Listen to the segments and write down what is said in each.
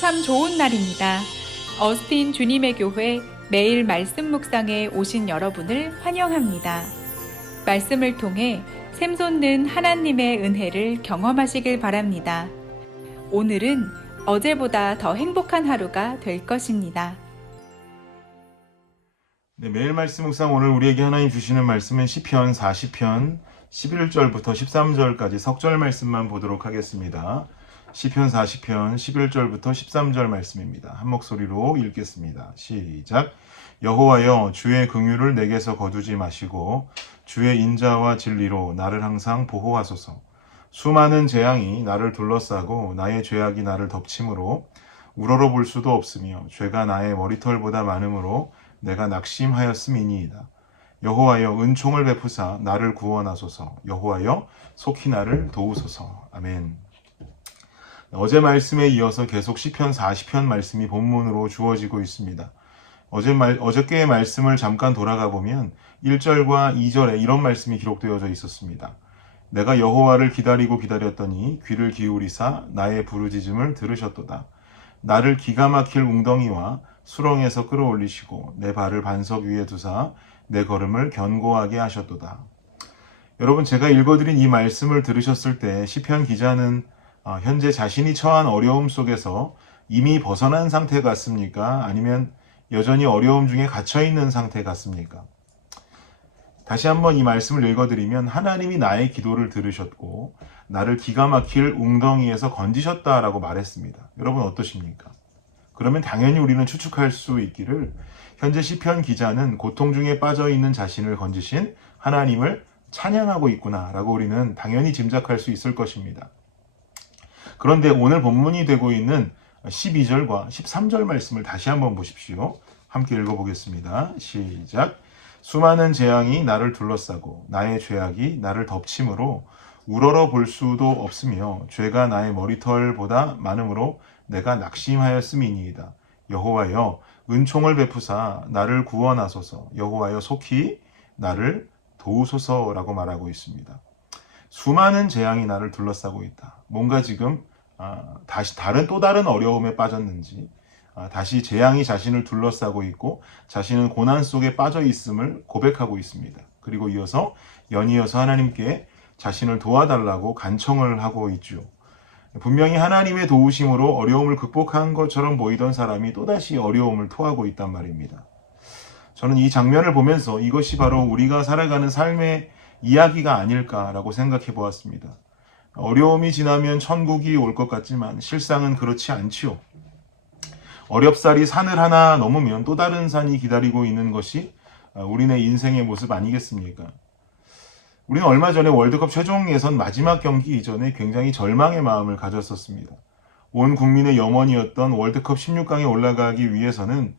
참 좋은 날입니다. 어스틴 주님의 교회 매일 말씀 묵상에 오신 여러분을 환영합니다. 말씀을 통해 샘솟는 하나님의 은혜를 경험하시길 바랍니다. 오늘은 어제보다 더 행복한 하루가 될 것입니다. 네, 매일 말씀 묵상 오늘 우리에게 하나님 주시는 말씀은 시편 40편 11절부터 13절까지 석절 말씀만 보도록 하겠습니다. 시편 40편 11절부터 13절 말씀입니다. 한 목소리로 읽겠습니다. 시작. 여호와여, 주의 긍휼을 내게서 거두지 마시고 주의 인자와 진리로 나를 항상 보호하소서. 수많은 재앙이 나를 둘러싸고 나의 죄악이 나를 덮침으로 우러러 볼 수도 없으며 죄가 나의 머리털보다 많음으로 내가 낙심하였음이니이다. 여호와여, 은총을 베푸사 나를 구원하소서. 여호와여, 속히 나를 도우소서. 아멘. 어제 말씀에 이어서 계속 시편 40편 말씀이 본문으로 주어지고 있습니다. 어저께의 말씀을 잠깐 돌아가 보면 1절과 2절에 이런 말씀이 기록되어져 있었습니다. 내가 여호와를 기다리고 기다렸더니 귀를 기울이사 나의 부르짖음을 들으셨도다. 나를 기가 막힐 웅덩이와 수렁에서 끌어올리시고 내 발을 반석 위에 두사 내 걸음을 견고하게 하셨도다. 여러분, 제가 읽어드린 이 말씀을 들으셨을 때 시편 기자는 현재 자신이 처한 어려움 속에서 이미 벗어난 상태 같습니까? 아니면 여전히 어려움 중에 갇혀있는 상태 같습니까? 다시 한번 이 말씀을 읽어드리면 하나님이 나의 기도를 들으셨고 나를 기가 막힐 웅덩이에서 건지셨다라고 말했습니다. 여러분 어떠십니까? 그러면 당연히 우리는 추측할 수 있기를 현재 시편 기자는 고통 중에 빠져있는 자신을 건지신 하나님을 찬양하고 있구나라고 우리는 당연히 짐작할 수 있을 것입니다. 그런데 오늘 본문이 되고 있는 12절과 13절 말씀을 다시 한번 보십시오. 함께 읽어보겠습니다. 시작. 수많은 재앙이 나를 둘러싸고 나의 죄악이 나를 덮침으로 우러러 볼 수도 없으며 죄가 나의 머리털보다 많음으로 내가 낙심하였음이니이다. 여호와여, 은총을 베푸사 나를 구원하소서. 여호와여, 속히 나를 도우소서라고 말하고 있습니다. 수많은 재앙이 나를 둘러싸고 있다. 뭔가 지금 또 다른 어려움에 빠졌는지, 다시 재앙이 자신을 둘러싸고 있고 자신은 고난 속에 빠져 있음을 고백하고 있습니다. 그리고 연이어서 하나님께 자신을 도와달라고 간청을 하고 있죠. 분명히 하나님의 도우심으로 어려움을 극복한 것처럼 보이던 사람이 또다시 어려움을 토하고 있단 말입니다. 저는 이 장면을 보면서 이것이 바로 우리가 살아가는 삶의 이야기가 아닐까라고 생각해 보았습니다. 어려움이 지나면 천국이 올 것 같지만 실상은 그렇지 않지요. 어렵사리 산을 하나 넘으면 또 다른 산이 기다리고 있는 것이 우리네 인생의 모습 아니겠습니까? 우리는 얼마 전에 월드컵 최종 예선 마지막 경기 이전에 굉장히 절망의 마음을 가졌었습니다. 온 국민의 염원이었던 월드컵 16강에 올라가기 위해서는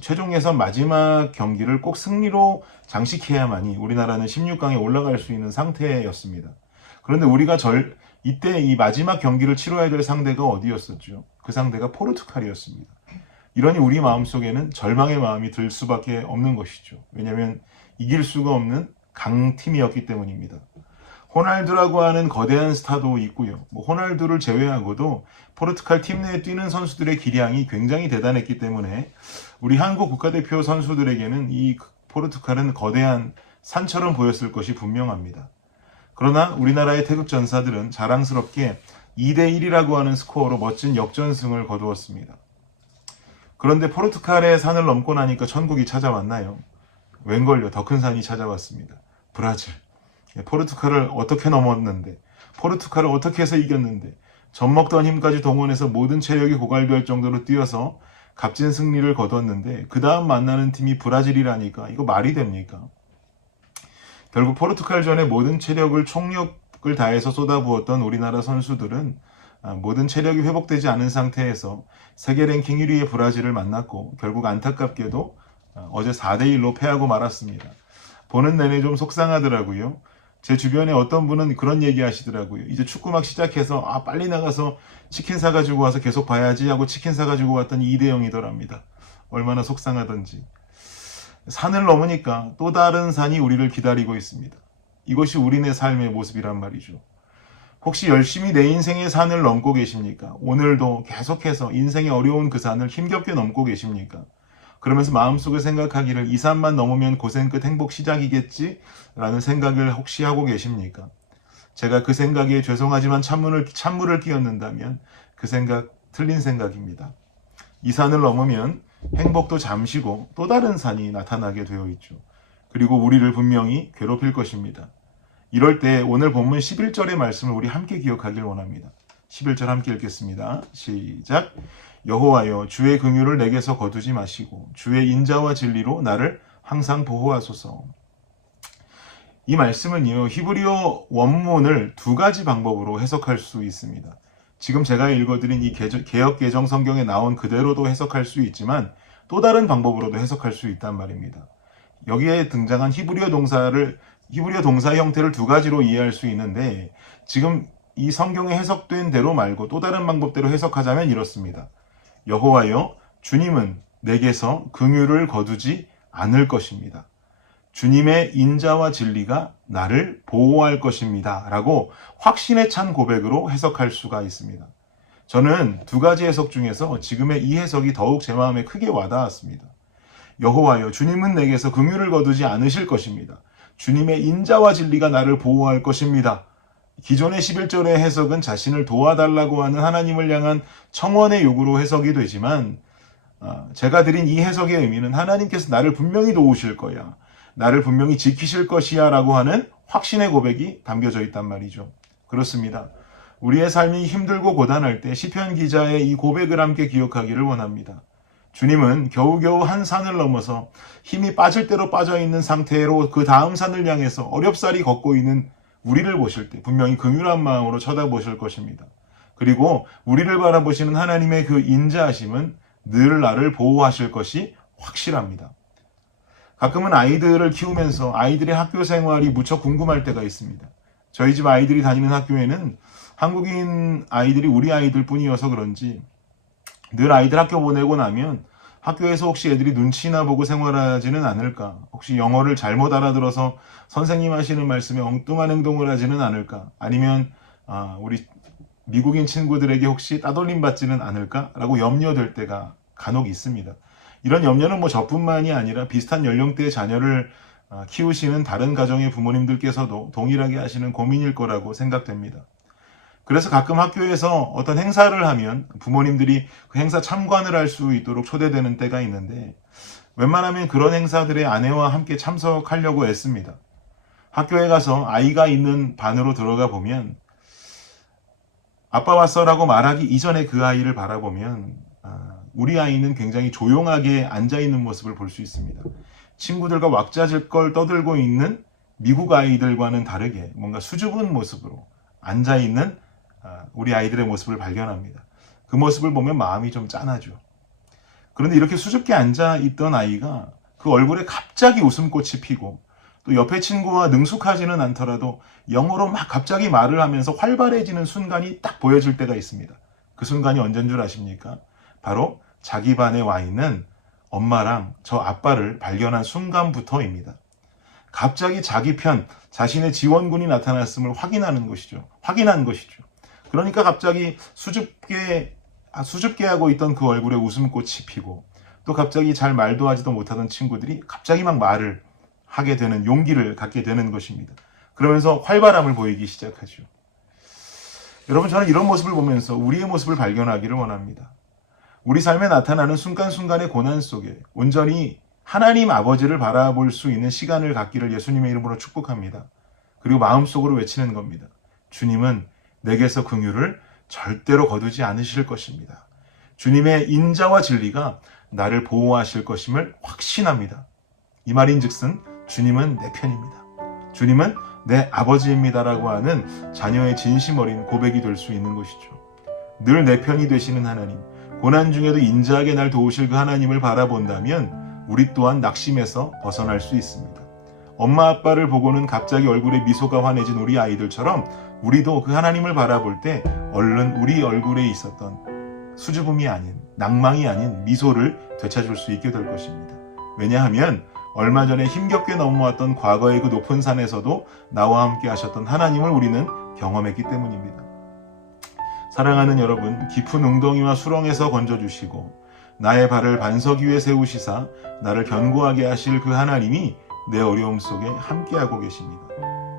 최종 예선 마지막 경기를 꼭 승리로 장식해야만이 우리나라는 16강에 올라갈 수 있는 상태였습니다. 그런데 우리가 이때 이 마지막 경기를 치러야 될 상대가 어디였었죠? 그 상대가 포르투갈이었습니다. 이러니 우리 마음속에는 절망의 마음이 들 수밖에 없는 것이죠. 왜냐하면 이길 수가 없는 강팀이었기 때문입니다. 호날두라고 하는 거대한 스타도 있고요. 호날두를 제외하고도 포르투갈 팀 내에 뛰는 선수들의 기량이 굉장히 대단했기 때문에 우리 한국 국가대표 선수들에게는 이 포르투갈은 거대한 산처럼 보였을 것이 분명합니다. 그러나 우리나라의 태극전사들은 자랑스럽게 2대1이라고 하는 스코어로 멋진 역전승을 거두었습니다. 그런데 포르투갈의 산을 넘고 나니까 천국이 찾아왔나요? 웬걸요, 더 큰 산이 찾아왔습니다. 브라질. 포르투갈을 어떻게 넘었는데, 포르투갈을 어떻게 해서 이겼는데, 젖먹던 힘까지 동원해서 모든 체력이 고갈될 정도로 뛰어서 값진 승리를 거뒀는데 그 다음 만나는 팀이 브라질이라니까 이거 말이 됩니까? 결국 포르투갈전에 모든 체력을 총력을 다해서 쏟아부었던 우리나라 선수들은 모든 체력이 회복되지 않은 상태에서 세계 랭킹 1위의 브라질을 만났고 결국 안타깝게도 어제 4대1로 패하고 말았습니다. 보는 내내 좀 속상하더라고요. 제 주변에 어떤 분은 그런 얘기 하시더라고요. 이제 축구 막 시작해서 빨리 나가서 치킨 사가지고 와서 계속 봐야지 하고 치킨 사가지고 왔더니 2대0이더랍니다. 얼마나 속상하던지. 산을 넘으니까 또 다른 산이 우리를 기다리고 있습니다. 이것이 우리네 삶의 모습이란 말이죠. 혹시 열심히 내 인생의 산을 넘고 계십니까? 오늘도 계속해서 인생의 어려운 그 산을 힘겹게 넘고 계십니까? 그러면서 마음속에 생각하기를 이 산만 넘으면 고생 끝 행복 시작이겠지? 라는 생각을 혹시 하고 계십니까? 제가 그 생각에 죄송하지만 찬물을 끼얹는다면 그 생각 틀린 생각입니다. 이 산을 넘으면 행복도 잠시고 또 다른 산이 나타나게 되어 있죠. 그리고 우리를 분명히 괴롭힐 것입니다. 이럴 때 오늘 본문 11절의 말씀을 우리 함께 기억하길 원합니다. 11절 함께 읽겠습니다. 시작. 여호와여 주의 긍휼을 내게서 거두지 마시고 주의 인자와 진리로 나를 항상 보호하소서. 이 말씀은요, 히브리어 원문을 두 가지 방법으로 해석할 수 있습니다. 지금 제가 읽어드린 이 개역개정 성경에 나온 그대로도 해석할 수 있지만 또 다른 방법으로도 해석할 수 있단 말입니다. 여기에 등장한 히브리어 동사 형태를 두 가지로 이해할 수 있는데 지금 이 성경에 해석된 대로 말고 또 다른 방법대로 해석하자면 이렇습니다. 여호와여 주님은 내게서 긍휼을 거두지 않을 것입니다. 주님의 인자와 진리가 나를 보호할 것입니다. 라고 확신에 찬 고백으로 해석할 수가 있습니다. 저는 두 가지 해석 중에서 지금의 이 해석이 더욱 제 마음에 크게 와닿았습니다. 여호와여 주님은 내게서 긍휼을 거두지 않으실 것입니다. 주님의 인자와 진리가 나를 보호할 것입니다. 기존의 11절의 해석은 자신을 도와달라고 하는 하나님을 향한 청원의 요구로 해석이 되지만 제가 드린 이 해석의 의미는 하나님께서 나를 분명히 도우실 거야. 나를 분명히 지키실 것이야 라고 하는 확신의 고백이 담겨져 있단 말이죠. 그렇습니다. 우리의 삶이 힘들고 고단할 때 시편 기자의 이 고백을 함께 기억하기를 원합니다. 주님은 겨우겨우 한 산을 넘어서 힘이 빠질 대로 빠져있는 상태로 그 다음 산을 향해서 어렵사리 걷고 있는 우리를 보실 때 분명히 긍휼한 마음으로 쳐다보실 것입니다. 그리고 우리를 바라보시는 하나님의 그 인자하심은 늘 나를 보호하실 것이 확실합니다. 가끔은 아이들을 키우면서 아이들의 학교 생활이 무척 궁금할 때가 있습니다. 저희 집 아이들이 다니는 학교에는 한국인 아이들이 우리 아이들 뿐이어서 그런지 늘 아이들 학교 보내고 나면 학교에서 혹시 애들이 눈치나 보고 생활하지는 않을까? 혹시 영어를 잘못 알아들어서 선생님 하시는 말씀에 엉뚱한 행동을 하지는 않을까? 아니면 우리 미국인 친구들에게 혹시 따돌림 받지는 않을까? 라고 염려될 때가 간혹 있습니다. 이런 염려는 저뿐만이 아니라 비슷한 연령대의 자녀를 키우시는 다른 가정의 부모님들께서도 동일하게 하시는 고민일 거라고 생각됩니다. 그래서 가끔 학교에서 어떤 행사를 하면 부모님들이 그 행사 참관을 할 수 있도록 초대되는 때가 있는데 웬만하면 그런 행사들의 아내와 함께 참석하려고 애씁니다. 학교에 가서 아이가 있는 반으로 들어가 보면 아빠 왔어 라고 말하기 이전에 그 아이를 바라보면 우리 아이는 굉장히 조용하게 앉아있는 모습을 볼 수 있습니다. 친구들과 왁자질걸 떠들고 있는 미국 아이들과는 다르게 뭔가 수줍은 모습으로 앉아있는 우리 아이들의 모습을 발견합니다. 그 모습을 보면 마음이 좀 짠하죠. 그런데 이렇게 수줍게 앉아있던 아이가 그 얼굴에 갑자기 웃음꽃이 피고 또 옆에 친구와 능숙하지는 않더라도 영어로 막 갑자기 말을 하면서 활발해지는 순간이 딱 보여질 때가 있습니다. 그 순간이 언제인 줄 아십니까? 바로 자기 반에 와 있는 엄마랑 저 아빠를 발견한 순간부터입니다. 갑자기 자기 편, 자신의 지원군이 나타났음을 확인한 것이죠. 그러니까 갑자기 수줍게 하고 있던 그 얼굴에 웃음꽃이 피고 또 갑자기 잘 말도 하지도 못하던 친구들이 갑자기 막 말을 하게 되는 용기를 갖게 되는 것입니다. 그러면서 활발함을 보이기 시작하죠. 여러분, 저는 이런 모습을 보면서 우리의 모습을 발견하기를 원합니다. 우리 삶에 나타나는 순간순간의 고난 속에 온전히 하나님 아버지를 바라볼 수 있는 시간을 갖기를 예수님의 이름으로 축복합니다. 그리고 마음속으로 외치는 겁니다. 주님은 내게서 긍휼을 절대로 거두지 않으실 것입니다. 주님의 인자와 진리가 나를 보호하실 것임을 확신합니다. 이 말인즉슨 주님은 내 편입니다. 주님은 내 아버지입니다라고 하는 자녀의 진심 어린 고백이 될 수 있는 것이죠. 늘 내 편이 되시는 하나님, 고난 중에도 인자하게 날 도우실 그 하나님을 바라본다면 우리 또한 낙심에서 벗어날 수 있습니다. 엄마 아빠를 보고는 갑자기 얼굴에 미소가 환해진 우리 아이들처럼 우리도 그 하나님을 바라볼 때 얼른 우리 얼굴에 있었던 수줍음이 아닌, 낭망이 아닌 미소를 되찾을 수 있게 될 것입니다. 왜냐하면 얼마 전에 힘겹게 넘어왔던 과거의 그 높은 산에서도 나와 함께 하셨던 하나님을 우리는 경험했기 때문입니다. 사랑하는 여러분, 깊은 웅덩이와 수렁에서 건져주시고 나의 발을 반석 위에 세우시사 나를 견고하게 하실 그 하나님이 내 어려움 속에 함께하고 계십니다.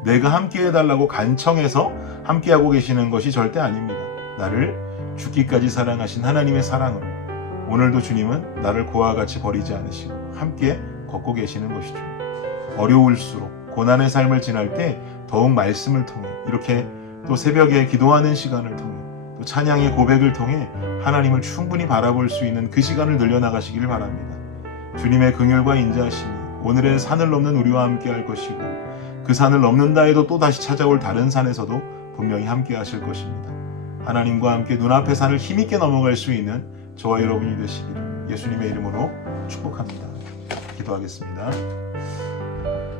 내가 함께해달라고 간청해서 함께하고 계시는 것이 절대 아닙니다. 나를 죽기까지 사랑하신 하나님의 사랑으로 오늘도 주님은 나를 고와 같이 버리지 않으시고 함께 걷고 계시는 것이죠. 어려울수록 고난의 삶을 지날 때 더욱 말씀을 통해 이렇게 또 새벽에 기도하는 시간을 통해 또 찬양의 고백을 통해 하나님을 충분히 바라볼 수 있는 그 시간을 늘려나가시기를 바랍니다. 주님의 긍휼과 인자하심이 오늘의 산을 넘는 우리와 함께 할 것이고 그 산을 넘는다 해도 또 다시 찾아올 다른 산에서도 분명히 함께 하실 것입니다. 하나님과 함께 눈앞의 산을 힘있게 넘어갈 수 있는 저와 여러분이 되시기를 예수님의 이름으로 축복합니다. 기도하겠습니다.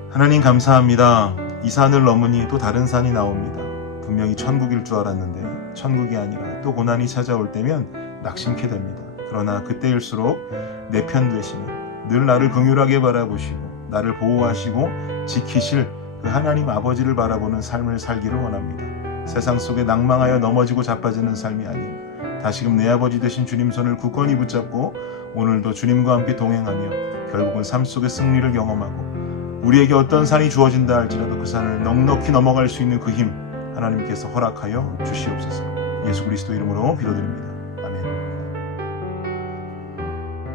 하나님 감사합니다. 이 산을 넘으니 또 다른 산이 나옵니다. 분명히 천국일 줄 알았는데 천국이 아니라 또 고난이 찾아올 때면 낙심케 됩니다. 그러나 그때일수록 내 편 되시는 늘 나를 긍휼하게 바라보시고 나를 보호하시고 지키실 그 하나님 아버지를 바라보는 삶을 살기를 원합니다. 세상 속에 낭망하여 넘어지고 자빠지는 삶이 아닌 다시금 내 아버지 되신 주님 손을 굳건히 붙잡고 오늘도 주님과 함께 동행하며 결국은 삶 속의 승리를 경험하고 우리에게 어떤 산이 주어진다 할지라도 그 산을 넉넉히 넘어갈 수 있는 그 힘 하나님께서 허락하여 주시옵소서. 예수 그리스도 이름으로 기도드립니다. 아멘.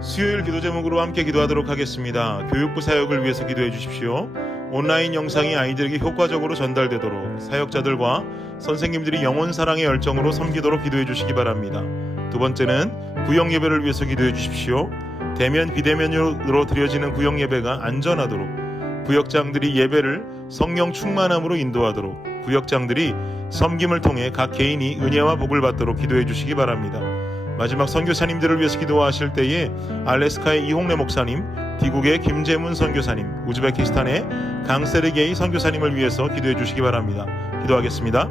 수요일 기도 제목으로 함께 기도하도록 하겠습니다. 교육부 사역을 위해서 기도해 주십시오. 온라인 영상이 아이들에게 효과적으로 전달되도록 사역자들과 선생님들이 영혼 사랑의 열정으로 섬기도록 기도해 주시기 바랍니다. 두 번째는 구역 예배를 위해서 기도해 주십시오. 대면 비대면으로 드려지는 구역 예배가 안전하도록 구역장들이 예배를 성령 충만함으로 인도하도록 구역장들이 섬김을 통해 각 개인이 은혜와 복을 받도록 기도해 주시기 바랍니다. 마지막 선교사님들을 위해서 기도하실 때에 알래스카의 이홍래 목사님, 미국의 김재문 선교사님, 우즈베키스탄의 강세르게이 선교사님을 위해서 기도해 주시기 바랍니다. 기도하겠습니다.